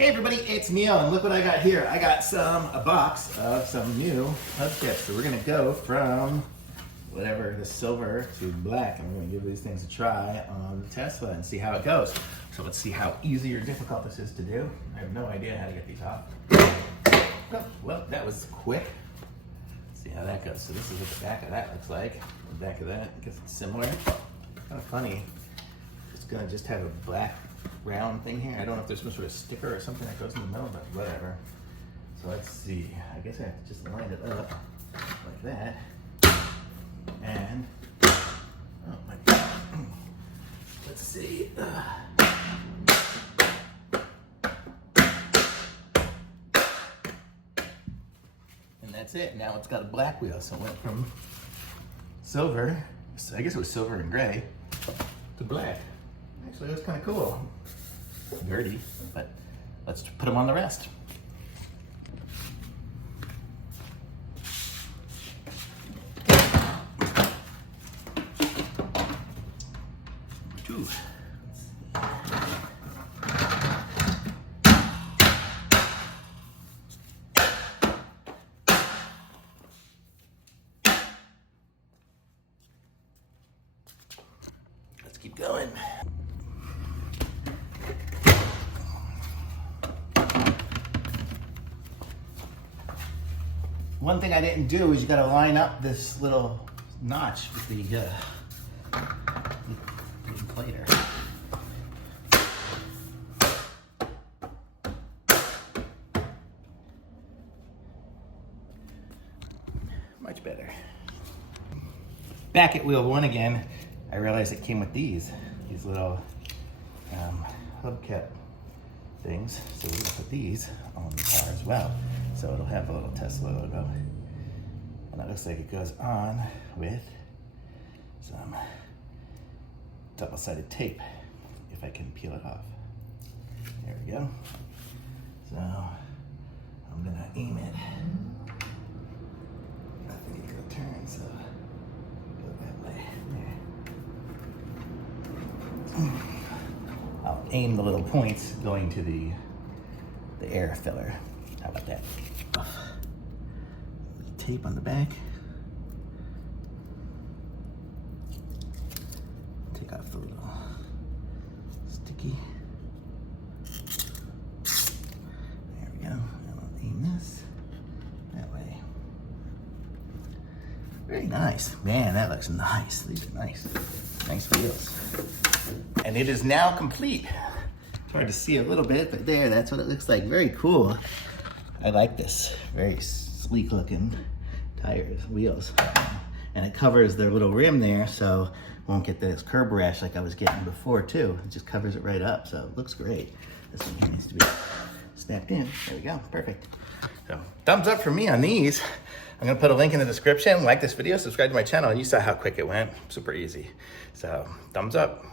Hey everybody, it's Neil, and look what I got here. I got a box of some new hubcaps. So we're gonna go from whatever, the silver to black, and we're gonna give these things a try on the Tesla and see how it goes. So let's see how easy or difficult this is to do. I have no idea how to get these off. Oh, well, that was quick. Let's see how that goes. So this is what the back of that looks like. The back of that, I guess it's similar. Kind of funny. It's gonna just have a black round thing here. I don't know if there's some sort of sticker or something that goes in the middle, but whatever. So let's see. I guess I have to just line it up like that. And, oh my God. Let's see. And that's it. Now it's got a black wheel. So it went from silver, so I guess it was silver and gray, to black. Actually, it was kind of cool. Dirty, but let's put them on the rest. Two. Let's keep going. One thing I didn't do is you got to line up this little notch with the inflator. Much better. Back at wheel one again, I realized it came with these little hubcap things. So we're gonna put these on the car as well. So it'll have a little Tesla logo. And it looks like it goes on with some double-sided tape, if I can peel it off. There we go. So I'm gonna aim it. I think it's gonna turn, so go that way. There. I'll aim the little points going to the air filler. How about that? Tape on the back. Take off the little sticky. There we go. I'll aim this that way. Very nice. Man, that looks nice. These are nice. Nice wheels. And it is now complete. It's hard to see a little bit, but there, that's what it looks like. Very cool. I like this. Very sleek looking tires, wheels. And it covers their little rim there, so won't get this curb rash like I was getting before too. It just covers it right up, so it looks great. This one here needs to be snapped in. There we go, perfect. So thumbs up for me on these. I'm gonna put a link in the description. Like this video, subscribe to my channel, and you saw how quick it went. Super easy. So thumbs up.